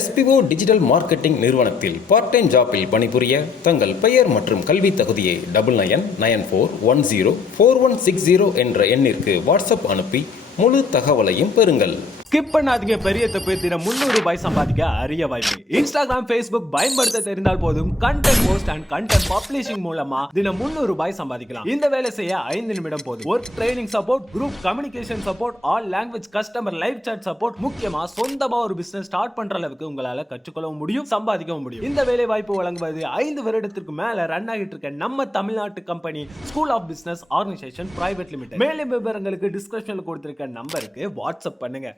SPO digital marketing நிறுவனத்தில் part time ஜாப்பில் பணிபுரிய தங்கள் பெயர் மற்றும் கல்வி தகுதியை 9994104160 என்ற எண்ணிற்கு வாட்ஸ்அப் அனுப்பி முழு தகவலையும் பெறுங்கள். ஸ்கிப் பண்ணாதீங்க, பெரிய தப்பு. தினம் 300 ரூபாய் சம்பாதிக்க அரிய வாய்ப்பு. இன்ஸ்டாகிராம், Facebook பயன்படுத்த தெரிந்தால் போதும். Content post and content publishing மூலமா தினம் 300 ரூபாய் சம்பாதிக்கலாம். இந்த வேலை செய்ய 5 நிமிடம் போதும். Work training support, group communication support, all language customer live chat support, முக்கியமா சொந்தமா ஒரு பிசினஸ் ஸ்டார்ட் பண்ற அளவுக்கு உங்களால கற்றுக்கொள்ளவும் முடியும், சம்பாதிக்கவும் முடியும். இந்த வேலை வாய்ப்பு வழங்குவது 5 வருடத்திற்கு மேல ரன் ஆகிட்டு இருக்க நம்ம தமிழ்நாட்டு company school of business organisation private limited. மேலும் விவரங்களுக்கு டிஸ்கிரிப்ஷன்ல கொடுத்திருக்க நம்பருக்கு வாட்ஸ்அப் பண்ணுங்க.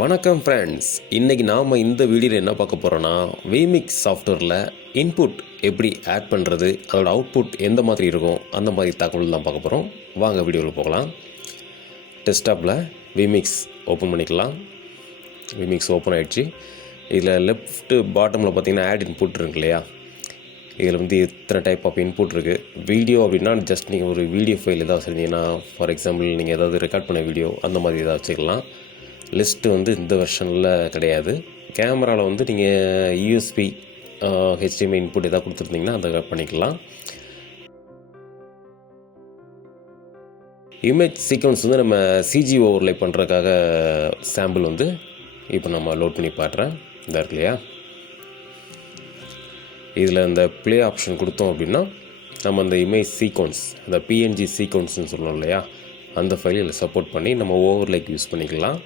வணக்கம் ஃப்ரெண்ட்ஸ், இன்றைக்கி நாம் இந்த வீடியோவில் என்ன பார்க்க போகிறோன்னா, விமிக்ஸ் சாஃப்ட்வேரில் இன்புட் எப்படி ஆட் பண்ணுறது, அதோட அவுட்புட் எந்த மாதிரி இருக்கும், அந்த மாதிரி தகவல் தான் பார்க்க போகிறோம். வாங்க வீடியோவில் போகலாம். டெஸ்க்டாப்பில் விமிக்ஸ் ஓப்பன் பண்ணிக்கலாம். விமிக்ஸ் ஓப்பன் ஆகிடுச்சு. இதில் லெஃப்ட்டு பாட்டமில் பார்த்தீங்கன்னா ஆட் இன்புட் இருக்கு இல்லையா, இதில் வந்து இத்தனை டைப் ஆஃப் இன்புட் இருக்குது. வீடியோ அப்படின்னா ஜஸ்ட் நீங்கள் ஒரு வீடியோ ஃபைல் ஏதாவது வச்சுருந்தீங்கன்னா, ஃபார் எக்ஸாம்பிள் நீங்கள் ஏதாவது ரெக்கார்ட் பண்ண வீடியோ அந்த மாதிரி ஏதாவது வச்சுக்கலாம். லிஸ்ட்டு வந்து இந்த வெர்ஷனில் கிடையாது. கேமராவில் வந்து நீங்கள் யூஎஸ்பி HDMI இன்புட் எதாவது கொடுத்துருந்தீங்கன்னா அதை பண்ணிக்கலாம். இமேஜ் சீக்வன்ஸ் வந்து நம்ம சிஜி ஓவர்லே பண்ணுறதுக்காக சாம்பிள் வந்து இப்போ நம்ம லோட் பண்ணி பாடுறேன். இந்த இருக்கு இல்லையா, இதில் இந்த ப்ளே ஆப்ஷன் கொடுத்தோம் அப்படின்னா நம்ம அந்த இமேஜ் சீக்வன்ஸ், அந்த PNG சீக்வன்ஸ்னு சொல்லணும் இல்லையா, அந்த ஃபைலில் சப்போர்ட் பண்ணி நம்ம ஓவர்லேக்கு யூஸ் பண்ணிக்கலாம்.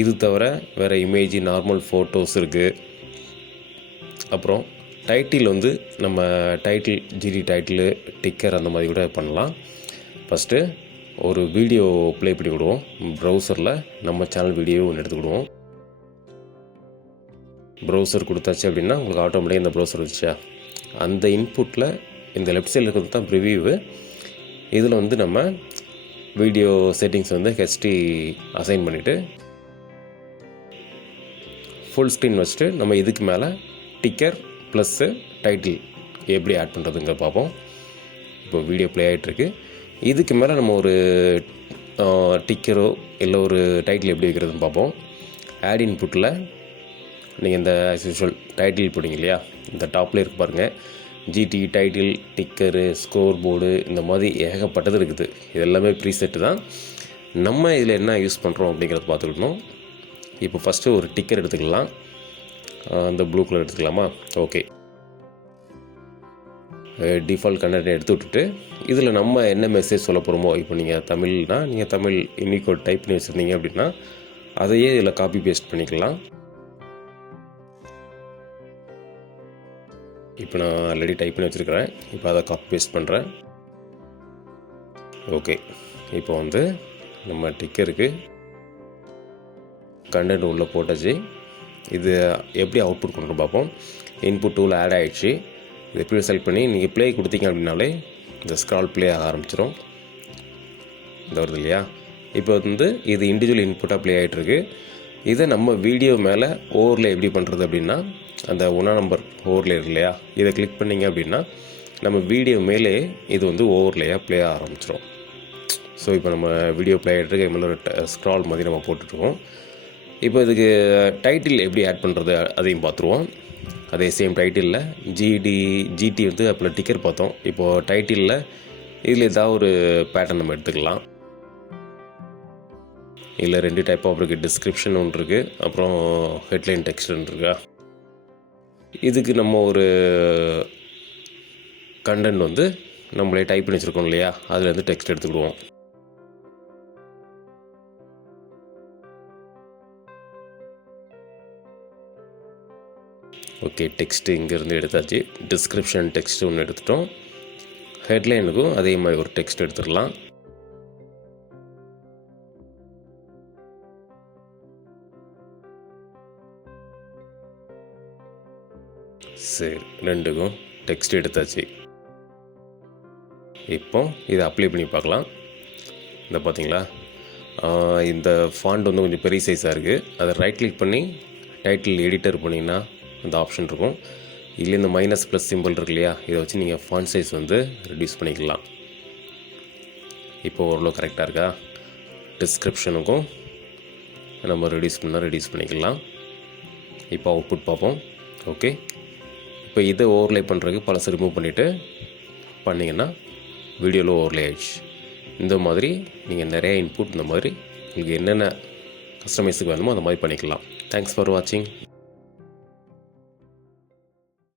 இது தவிர வேறு இமேஜ், நார்மல் ஃபோட்டோஸ் இருக்குது. அப்புறம் டைட்டில் வந்து நம்ம டைட்டில், GD டைட்டிலு, டிக்கர் அந்த மாதிரி கூட பண்ணலாம். ஃபஸ்ட்டு ஒரு வீடியோ ப்ளே பண்ணி விடுவோம். ப்ரௌசரில் நம்ம சேனல் வீடியோ ஒன்று எடுத்துக்கிடுவோம். ப்ரௌசர் கொடுத்தாச்சு அப்படின்னா உங்களுக்கு ஆட்டோமேட்டிக்காக இந்த ப்ரௌசர் வச்சா அந்த இன்புட்டில் இந்த லெஃப்ட் சைடில் இருக்கிறது தான் ப்ரிவியூவு. இதில் வந்து நம்ம வீடியோ செட்டிங்ஸ் வந்து HD அசைன் பண்ணிவிட்டு ஃபுல் ஸ்க்ரீன் வச்சுட்டு நம்ம இதுக்கு மேலே டிக்கர் ப்ளஸ்ஸு டைட்டில் எப்படி ஆட் பண்ணுறதுங்க பார்ப்போம். இப்போ வீடியோ ப்ளே ஆகிட்டுருக்கு. இதுக்கு மேலே நம்ம ஒரு டிக்கரோ இல்லை ஒரு டைட்டில் எப்படி வைக்கிறதுன்னு பார்ப்போம். ஆட் இன்புட்டில் நீங்கள் இந்த ஆஸ் யூஷுவல் டைட்டில் போடுங்க இல்லையா, இந்த டாப்லேயே இருக்கு பாருங்கள், GT டைட்டில், டிக்கரு, ஸ்கோர் போர்டு, இந்த மாதிரி ஏகப்பட்டது இருக்குது. இது எல்லாமே ப்ரீசெட்டு தான். நம்ம இதில் என்ன யூஸ் பண்ணுறோம் அப்படிங்கிறத பார்த்துக்கணும். இப்போ ஃபஸ்ட்டு ஒரு டிக்கர் எடுத்துக்கலாம். அந்த ப்ளூ கலர் எடுத்துக்கலாமா? ஓகே. டிஃபால்ட் கண்டென்ட் எடுத்து விட்டுட்டு இதில் நம்ம என்ன மெசேஜ் சொல்ல போகிறோமோ, இப்போ நீங்கள் தமிழ்னா நீங்கள் தமிழ் யூனிகோட் டைப் பண்ணி வச்சுருந்தீங்க அப்படின்னா அதையே இதில் காப்பி பேஸ்ட் பண்ணிக்கலாம். இப்போ நான் ஆல்ரெடி டைப் பண்ணி வச்சுருக்கிறேன். இப்போ அதை காப்பி பேஸ்ட் பண்ணுறேன். ஓகே. இப்போ வந்து நம்ம டிக்கருக்கு கண்டென்ட் உள்ளே போட்டாச்சு. இது எப்படி அவுட்புட் கொண்டு பார்ப்போம். இன்புட் டூல் ஆட் ஆகிடுச்சு. இது எப்படி செலக்ட் பண்ணி நீங்கள் ப்ளே கொடுத்தீங்க அப்படின்னாலே இந்த ஸ்க்ரால் ப்ளே ஆக ஆரம்பிச்சிடும். இந்த வருது இல்லையா, இப்போ வந்து இது இண்டிவிஜுவல் இன்புட்டாக ப்ளே ஆகிட்டுருக்கு. இதை நம்ம வீடியோ மேலே ஓவர்லே எப்படி பண்ணுறது அப்படின்னா, அந்த 1 நம்பர் ஓவர்லே இருக்கு இல்லையா, இதை கிளிக் பண்ணிங்க அப்படின்னா நம்ம வீடியோ மேலே இது வந்து ஓவர்லேயாக ப்ளே ஆக ஆரம்பிச்சிடும். ஸோ இப்போ நம்ம வீடியோ ப்ளே ஆகிட்டுருக்கு. இது மேலே ஒரு ஸ்க்ரால் மாதிரி நம்ம போட்டுட்ருக்கோம். இப்போ இதுக்கு டைட்டில் எப்படி ஆட் பண்ணுறது அதையும் பார்த்துருவோம். அதே சேம் டைட்டிலில் GT வந்து அப்புறம் டிக்கர் பார்த்தோம். இப்போது டைட்டிலில் இதில் ஏதாவது ஒரு பேட்டர்ன் நம்ம எடுத்துக்கலாம். இதில் 2 டைப் ஆஃப் இருக்குது. டிஸ்கிரிப்ஷன் ஒன்று இருக்குது, அப்புறம் ஹெட்லைன் டெக்ஸ்ட் ஒன்று இருக்கா. இதுக்கு நம்ம ஒரு கண்டென்ட் வந்து நம்மளே டைப் பண்ணி வச்சுருக்கோம் இல்லையா, அதுலேருந்து டெக்ஸ்ட் எடுத்துக்கிடுவோம். ஓகே, டெக்ஸ்ட்டு இங்கேருந்து எடுத்தாச்சு. டிஸ்கிரிப்ஷன் டெக்ஸ்ட்டு ஒன்று எடுத்துட்டோம். ஹெட்லைனுக்கும் அதே மாதிரி ஒரு டெக்ஸ்ட் எடுத்துடலாம். சரி, 2க்கும் டெக்ஸ்ட் எடுத்தாச்சு. இப்போ இதை அப்ளை பண்ணி பார்க்கலாம். இந்த பார்த்தீங்களா, இந்த ஃபாண்ட் வந்து கொஞ்சம் பெரிய சைஸாக இருக்குது. அதை ரைட் கிளிக் பண்ணி டைட்டில் எடிட்டர் பண்ணிங்கன்னா அந்த ஆப்ஷன் இருக்கும். இல்லை இந்த மைனஸ் ப்ளஸ் சிம்பிள் இருக்கு இல்லையா, இதை வச்சு நீங்கள் ஃபாண்ட் சைஸ் வந்து ரெடியூஸ் பண்ணிக்கலாம். இப்போ ஓரளவு கரெக்டாக இருக்கா. டிஸ்கிரிப்ஷனுக்கும் நம்ம ரெடியூஸ் பண்ணிக்கலாம். இப்போ அவுட்புட் பார்ப்போம். ஓகே, இப்போ இதை ஓவர்லே பண்ணுறதுக்கு பழசை ரிமூவ் பண்ணிவிட்டு பண்ணிங்கன்னா வீடியோவில் ஓவர்லே ஆயிடுச்சு. இந்த மாதிரி நீங்கள் நிறைய இன்புட் இந்த மாதிரி உங்களுக்கு என்னென்ன கஸ்டமைஸுக்கு வேணுமோ அந்த மாதிரி பண்ணிக்கலாம். தேங்க்ஸ் ஃபார் வாட்சிங்.